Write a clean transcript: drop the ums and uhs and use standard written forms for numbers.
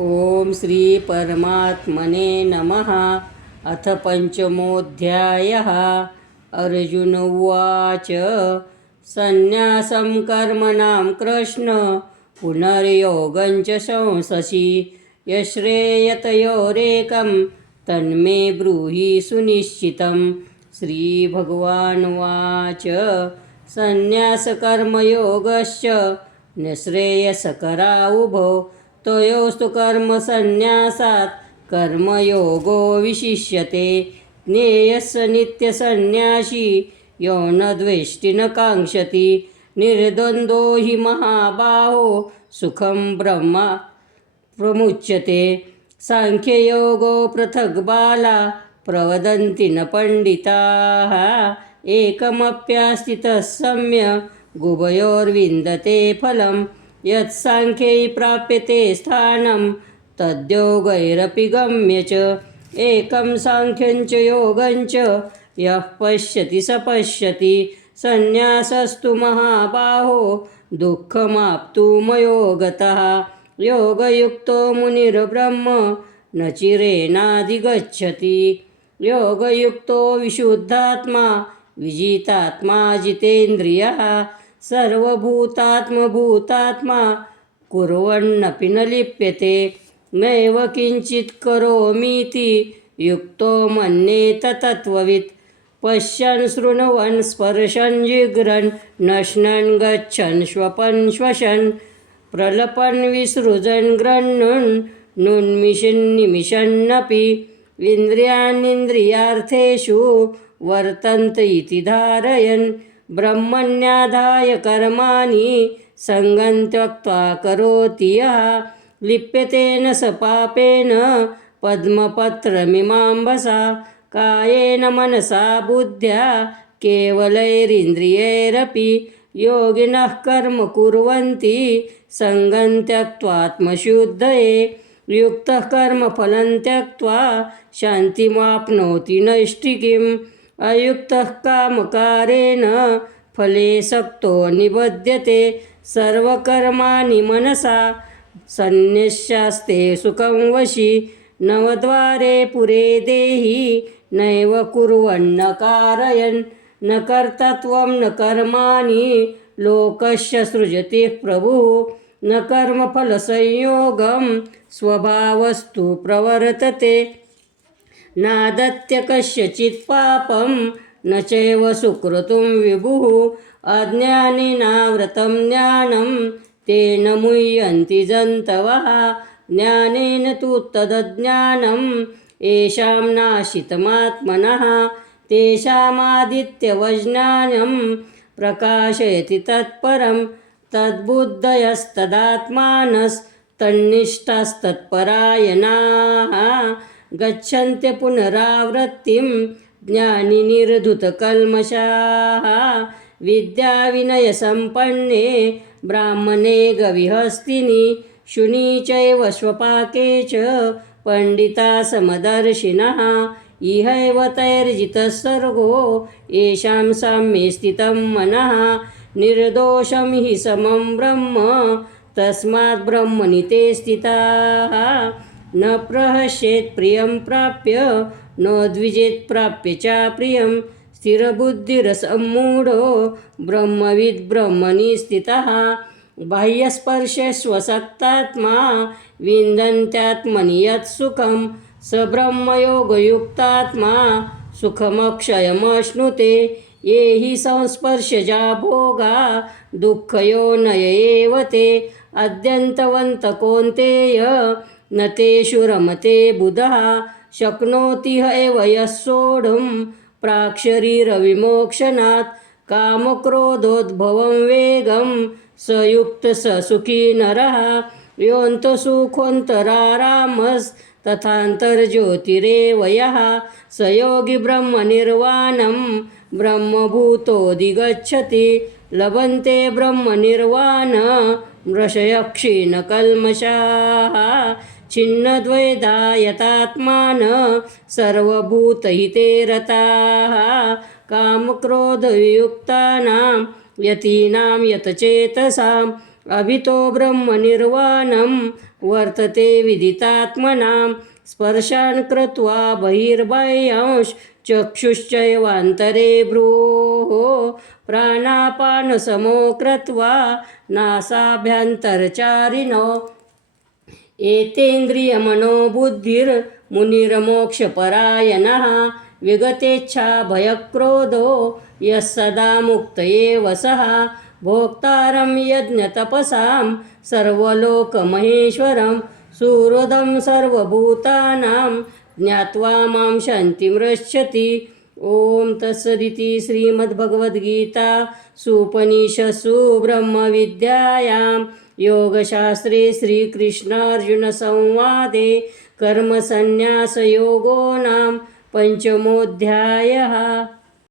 ओम श्री परमात्मने नमः। अथ पंचमोऽध्यायः। अर्जुन उवाच संन्यासं कर्मणां कृष्ण पुनर्योगं च संससि यश्रेयतयोरेकं तन्मे ब्रूहि सुनिश्चितं। श्रीभगवानुवाच संन्यासकर्मयोगश्च निःश्रेयसकरा उभौ तयोस्तु कर्मसन्न्यासात् कर्मयोगो विशिष्यते। ज्ञेयस्य नित्यसन्न्यासी यो न द्वेष्टि न काङ्क्षति निर्द्वन्द्वो हि महाबाहो सुखं ब्रह्म प्रमुच्यते। साङ्ख्ययोगो पृथग् बाला प्रवदन्ति न पण्डिताः एकमप्यास्थितः सम्यक् गुभयोर्विन्दते फलम्। यत्साङ्ख्यै प्राप्यते स्थानं तद्योगैरपि गम्य च। एकं साङ्ख्यं च योगं च यः पश्यति स पश्यति। संन्यासस्तु महाबाहो दुःखमाप्तुमयो गतः। योगयुक्तो मुनिर्ब्रह्म न चिरेणाधिगच्छति। योगयुक्तो विशुद्धात्मा विजितात्मा जितेन्द्रियः। सर्वभूतात्मभूतात्मा कुर्वन्नपि न लिप्यते। नैव किञ्चित् करोमीति युक्तो मन्येत तत्त्ववित्। पश्यन् शृण्वन् स्पर्शन् जिघ्रन् नश्नन् गच्छन् श्वपन् श्वसन् प्रलपन् विसृजन् गृह्णन् नुन्मिषन् निमिषन्नपि इन्द्रियाणीन्द्रियार्थेषु वर्तन्त इति धारयन्। ब्रह्मण्याधाय कर्माणि सङ्गं त्यक्त्वा करोति यः लिप्यते न स पापेन पद्मपत्रमिमाम्बसा। कायेन मनसा बुद्ध्या केवलैरिन्द्रियैरपि योगिनः कर्म कुर्वन्ति सङ्गं त्यक्त्वात्मशुद्धये। युक्तः कर्मफलं त्यक्त्वा शान्तिमाप्नोति नैष्ठिकीम्। अयुक्तः कामकारेण फले सक्तो निबध्यते। सर्वकर्माणि मनसा सन्न्यस्यास्ते सुखं वशी। नवद्वारे पुरे देहि नैव कुर्वन्न कारयन्। न कर्तृत्वं न कर्माणि लोकस्य सृजति प्रभुः। न कर्मफलसंयोगं स्वभावस्तु प्रवर्तते। नादत्य कस्यचित् पापं न चैव सुकृतं विभुः। अज्ञानेनावृतं ज्ञानं तेन मुह्यन्ति जन्तवः। ज्ञानेन तु तदज्ञानं येषां नाशितमात्मनः तेषामादित्यवज्ञानं प्रकाशयति तत्परं। तद्बुद्धयस्तदात्मानस्तन्निष्ठास्तत्परायणाः गच्छन्त्य पुनरावृत्तिं ज्ञानिनिर्धुतकल्मषाः। विद्याविनयसम्पन्ने ब्राह्मणे गविहस्तिनि शुनि चैव स्वपाके च पण्डिता समदर्शिनः। इहैव तैर्जितः सर्गो येषां साम्ये स्थितं मनः। निर्दोषं हि समं ब्रह्म तस्मात् ब्रह्मणि ते स्थिताः। न प्रहस्येत् प्रियं प्राप्य न द्विजेत् प्राप्य च प्रियं। स्थिरबुद्धिरसम्मूढो ब्रह्मविद् ब्रह्मणि स्थितः। बाह्यस्पर्शस्वसक्तात्मा विन्दन्त्यात्मनि यत् सुखं स ब्रह्मयोगयुक्तात्मा सुखमक्षयमश्नुते। ये हि संस्पर्शजा भोगा दुःखयोनय एव ते। अद्यन्तवन्त कौन्तेय न तेषु रमते बुधः। शक्नोति एव यः सोढुं प्राक्शरीरविमोक्षणात्। कामक्रोधोद्भवं वेगं स युक्तः स सुखी नरः। योऽन्तसुखोऽन्तरारामस्तथान्तर्ज्योतिरेव यः स योगी ब्रह्मनिर्वाणं ब्रह्मभूतोऽधिगच्छति। लभन्ते ब्रह्मनिर्वाणं ऋषयः छिन्नद्वैधा यतात्मानः सर्वभूतहिते रताः। कामक्रोधवियुक्तानां यतीनां यतचेतसाम् अभितो ब्रह्मनिर्वाणं वर्तते विदितात्मनां स्पर्शान् कृत्वा बहिर्बाह्यांश चक्षुश्चैवान्तरे भ्रूः प्राणापानसमो कृत्वा नासाभ्यन्तरचारिणो एतेन्द्रियमनोबुद्धिर्मुनिर्मोक्षपरायणः विगतेच्छा भयक्रोधो यः सदा मुक्त एव सः भोक्तारं यज्ञतपसां सर्वलोकमहेश्वरं सुहृदं सर्वभूतानां ज्ञात्वा मां शान्तिमृच्छति. ओम तत्सदिति श्रीमद्भगवद्गीता सुपनिषत्सु ब्रह्मविद्यायां योगशास्त्रे श्रीकृष्णार्जुनसंवादे कर्मसन्न्यासयोगो नाम पंचमोऽध्यायः.